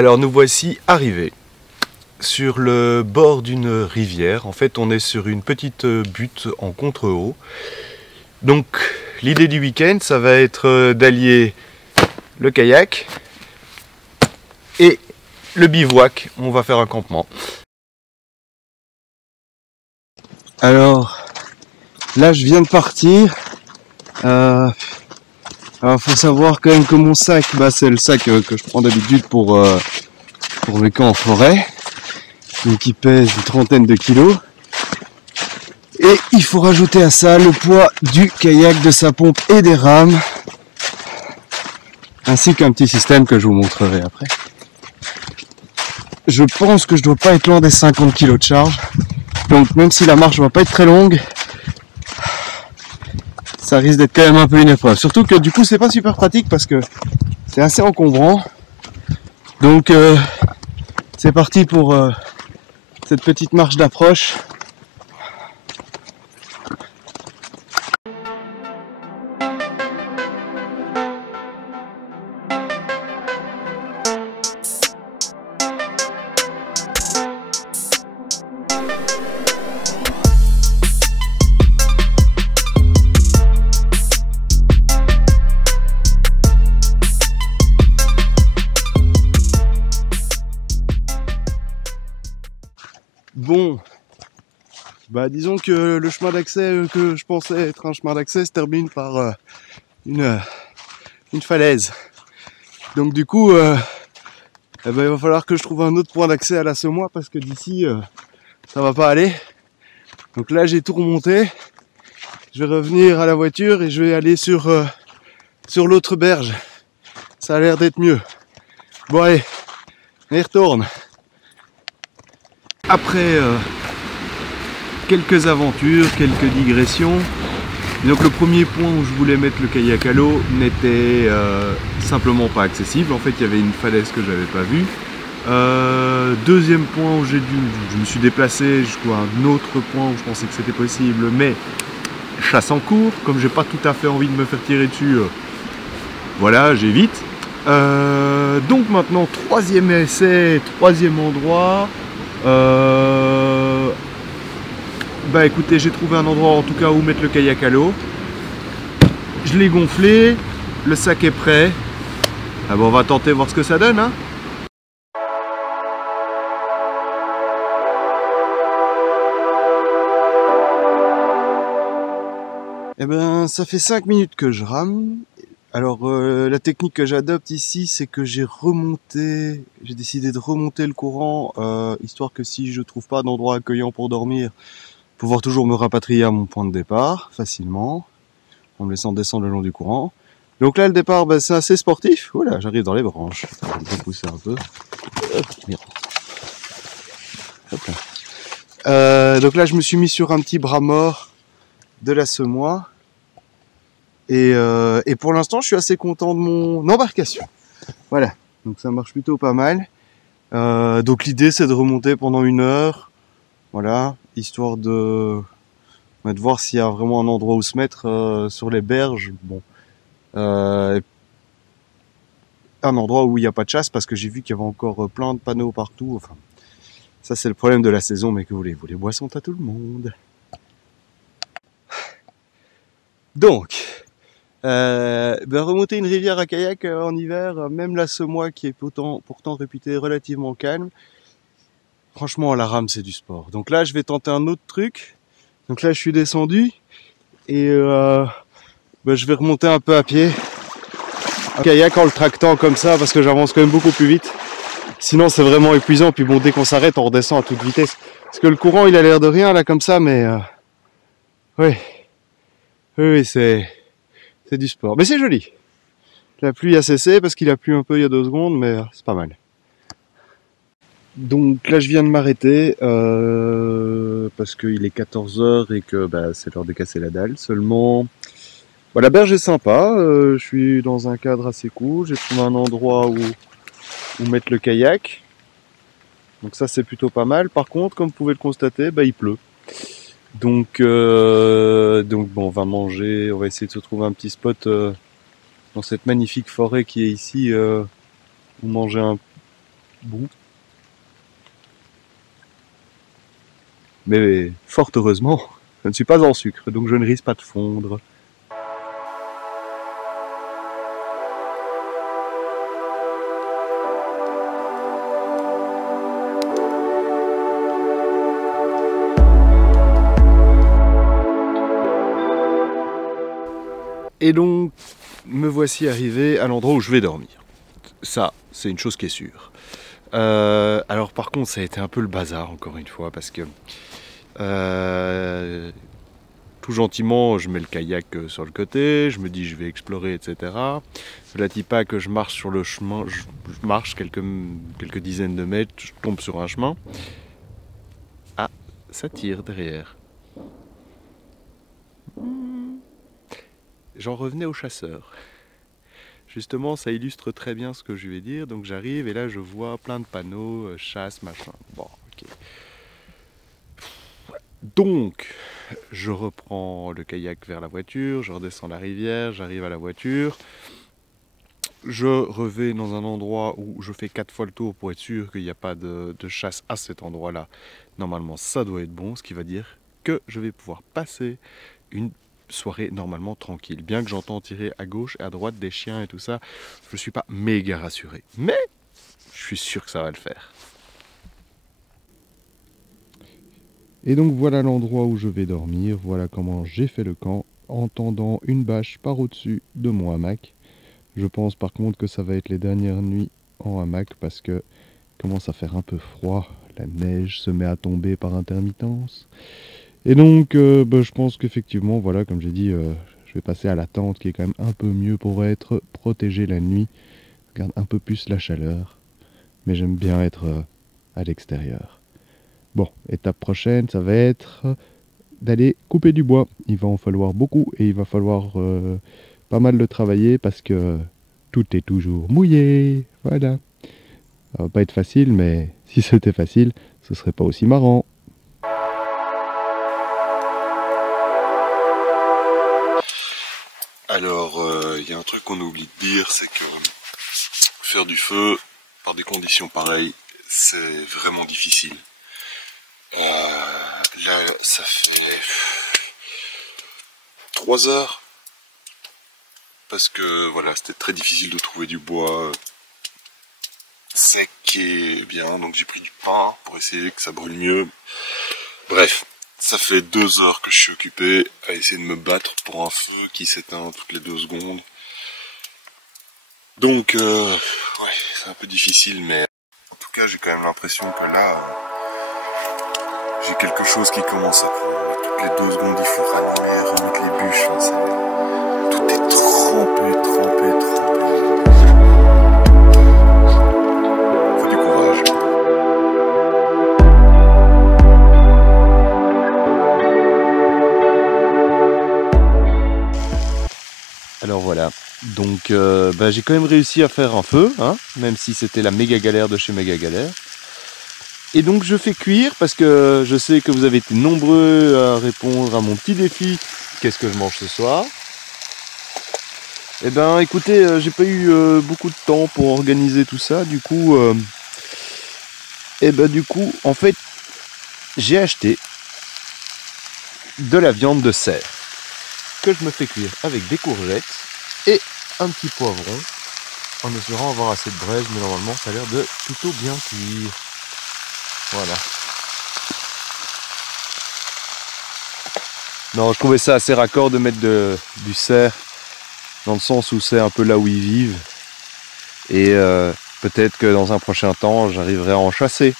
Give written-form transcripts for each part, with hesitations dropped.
Alors nous voici arrivés sur le bord d'une rivière. En fait, on est sur une petite butte en contre-haut. Donc l'idée du week-end, ça va être d'allier le kayak et le bivouac. On va faire un campement. Alors là, je viens de partir. Alors faut savoir quand même que mon sac, c'est le sac que je prends d'habitude pour mes camps en forêt, donc il pèse une trentaine de kilos. Et il faut rajouter à ça le poids du kayak, de sa pompe et des rames, ainsi qu'un petit système que je vous montrerai après. Je pense que je dois pas être loin des 50 kilos de charge, donc même si la marche va pas être très longue, ça risque d'être quand même un peu une épreuve. Surtout que du coup c'est pas super pratique parce que c'est assez encombrant. Donc c'est parti pour cette petite marche d'approche. Bon, disons que le chemin d'accès que je pensais être un chemin d'accès se termine par une falaise. Donc du coup, il va falloir que je trouve un autre point d'accès à l'Assommois parce que d'ici, ça va pas aller. Donc là, j'ai tout remonté. Je vais revenir à la voiture et je vais aller sur l'autre berge. Ça a l'air d'être mieux. Bon allez, on y retourne. Après quelques aventures, quelques digressions. Donc le premier point où je voulais mettre le kayak à l'eau n'était simplement pas accessible. En fait, il y avait une falaise que j'avais pas vue. Deuxième point où je me suis déplacé jusqu'à un autre point où je pensais que c'était possible, mais chasse en cours. Comme j'ai pas tout à fait envie de me faire tirer dessus, voilà, j'évite. Donc maintenant, troisième essai, troisième endroit. Écoutez, j'ai trouvé un endroit en tout cas où mettre le kayak à l'eau. Je l'ai gonflé, le sac est prêt. On va tenter voir ce que ça donne, hein. Ça fait 5 minutes que je rame. Alors la technique que j'adopte ici, c'est que j'ai décidé de remonter le courant, histoire que si je trouve pas d'endroit accueillant pour dormir, pouvoir toujours me rapatrier à mon point de départ facilement, en me laissant descendre le long du courant. Donc là le départ, c'est assez sportif. Oula, j'arrive dans les branches. Je vais pousser un peu. Hop là. Donc là je me suis mis sur un petit bras mort de l'Assommois. Et pour l'instant, je suis assez content de mon embarcation. Voilà, donc ça marche plutôt pas mal. Donc l'idée, c'est de remonter pendant 1 heure. Voilà, histoire de voir s'il y a vraiment un endroit où se mettre sur les berges. Bon, un endroit où il n'y a pas de chasse, parce que j'ai vu qu'il y avait encore plein de panneaux partout. Enfin, ça c'est le problème de la saison, mais que voulez-vous, les boissons à tout le monde. Donc... remonter une rivière à kayak en hiver, même l'Assommois qui est pourtant réputé relativement calme, franchement à la rame c'est du sport. Donc là je vais tenter un autre truc. Donc là je suis descendu et je vais remonter un peu à pied en kayak en le tractant comme ça parce que j'avance quand même beaucoup plus vite. Sinon c'est vraiment épuisant, puis bon, dès qu'on s'arrête on redescend à toute vitesse. Parce que le courant il a l'air de rien là comme ça, mais oui c'est du sport. Mais c'est joli. La pluie a cessé parce qu'il a plu un peu il y a 2 secondes, mais c'est pas mal. Donc là je viens de m'arrêter parce qu'il est 14h et que c'est l'heure de casser la dalle. Seulement, la berge est sympa, je suis dans un cadre assez cool, j'ai trouvé un endroit où mettre le kayak. Donc ça c'est plutôt pas mal. Par contre, comme vous pouvez le constater, il pleut. Donc bon, on va manger, on va essayer de se trouver un petit spot dans cette magnifique forêt qui est ici, où manger bout. Mais fort heureusement, je ne suis pas en sucre, donc je ne risque pas de fondre. Et donc, me voici arrivé à l'endroit où je vais dormir. Ça, c'est une chose qui est sûre. Alors par contre, ça a été un peu le bazar, encore une fois, parce que tout gentiment, je mets le kayak sur le côté, je me dis je vais explorer, etc. Cela dit pas que je marche sur le chemin, je marche quelques dizaines de mètres, je tombe sur un chemin. Ah, ça tire derrière. J'en revenais au chasseur. Justement, ça illustre très bien ce que je vais dire. Donc j'arrive et là je vois plein de panneaux, chasse, machin. Bon, ok. Donc, je reprends le kayak vers la voiture, je redescends la rivière, j'arrive à la voiture. Je revais dans un endroit où je fais 4 fois le tour pour être sûr qu'il n'y a pas de chasse à cet endroit-là. Normalement, ça doit être bon, ce qui va dire que je vais pouvoir passer une soirée normalement tranquille. Bien que j'entends tirer à gauche et à droite des chiens et tout ça, je ne suis pas méga rassuré. Mais je suis sûr que ça va le faire. Et donc voilà l'endroit où je vais dormir. Voilà comment j'ai fait le camp, en tendant une bâche par au-dessus de mon hamac. Je pense par contre que ça va être les dernières nuits en hamac parce que commence à faire un peu froid. La neige se met à tomber par intermittence. Et donc, je pense qu'effectivement, voilà, comme j'ai dit, je vais passer à la tente qui est quand même un peu mieux pour être protégé la nuit. Je garde un peu plus la chaleur, mais j'aime bien être à l'extérieur. Bon, étape prochaine, ça va être d'aller couper du bois. Il va en falloir beaucoup et il va falloir pas mal le travailler parce que tout est toujours mouillé. Voilà. Ça va pas être facile, mais si c'était facile, ce serait pas aussi marrant. Alors, il y a un truc qu'on oublie de dire, c'est que faire du feu par des conditions pareilles, c'est vraiment difficile. Là, ça fait 3 heures, parce que voilà, c'était très difficile de trouver du bois sec et bien, donc j'ai pris du pain pour essayer que ça brûle mieux. Bref. Ça fait 2 heures que je suis occupé à essayer de me battre pour un feu qui s'éteint toutes les 2 secondes. Donc, ouais, c'est un peu difficile, mais en tout cas, j'ai quand même l'impression que là, j'ai quelque chose qui commence à... Toutes les 2 secondes, il faut rallumer, remettre les bûches. Tout est trempé. Faut du courage. Alors voilà, donc j'ai quand même réussi à faire un feu, hein, même si c'était la méga galère de chez méga galère. Et donc je fais cuire parce que je sais que vous avez été nombreux à répondre à mon petit défi. Qu'est-ce que je mange ce soir? Eh ben écoutez, j'ai pas eu beaucoup de temps pour organiser tout ça, du coup en fait j'ai acheté de la viande de cerf que je me fais cuire avec des courgettes et un petit poivron en espérant avoir assez de braise, mais normalement ça a l'air de plutôt bien cuire. Voilà. Non, je trouvais ça assez raccord de mettre du cerf dans le sens où c'est un peu là où ils vivent et peut-être que dans un prochain temps j'arriverai à en chasser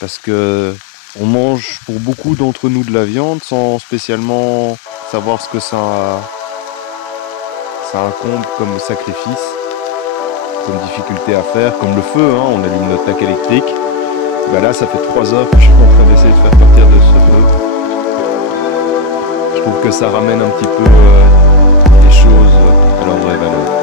parce que on mange pour beaucoup d'entre nous de la viande sans spécialement savoir ce que ça incombe comme sacrifice, comme difficulté à faire, comme le feu, hein, on allume notre tac électrique. Ben là ça fait 3 heures que je suis en train d'essayer de faire partir de ce feu. Je trouve que ça ramène un petit peu les choses à leur vraie valeur.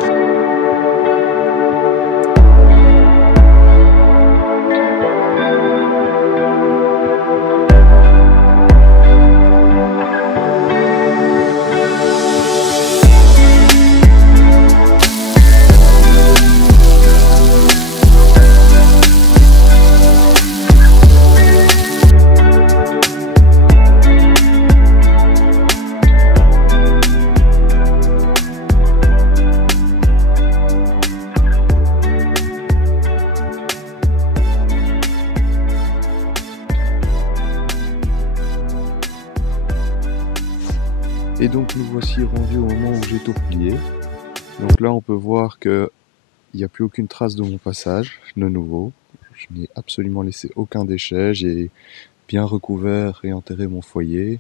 Et donc nous voici rendus au moment où j'ai tout replié. Donc là on peut voir que il n'y a plus aucune trace de mon passage, de nouveau. Je n'ai absolument laissé aucun déchet, j'ai bien recouvert et enterré mon foyer.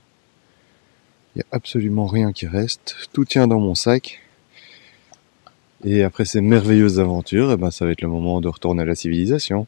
Il n'y a absolument rien qui reste, tout tient dans mon sac. Et après ces merveilleuses aventures, ça va être le moment de retourner à la civilisation.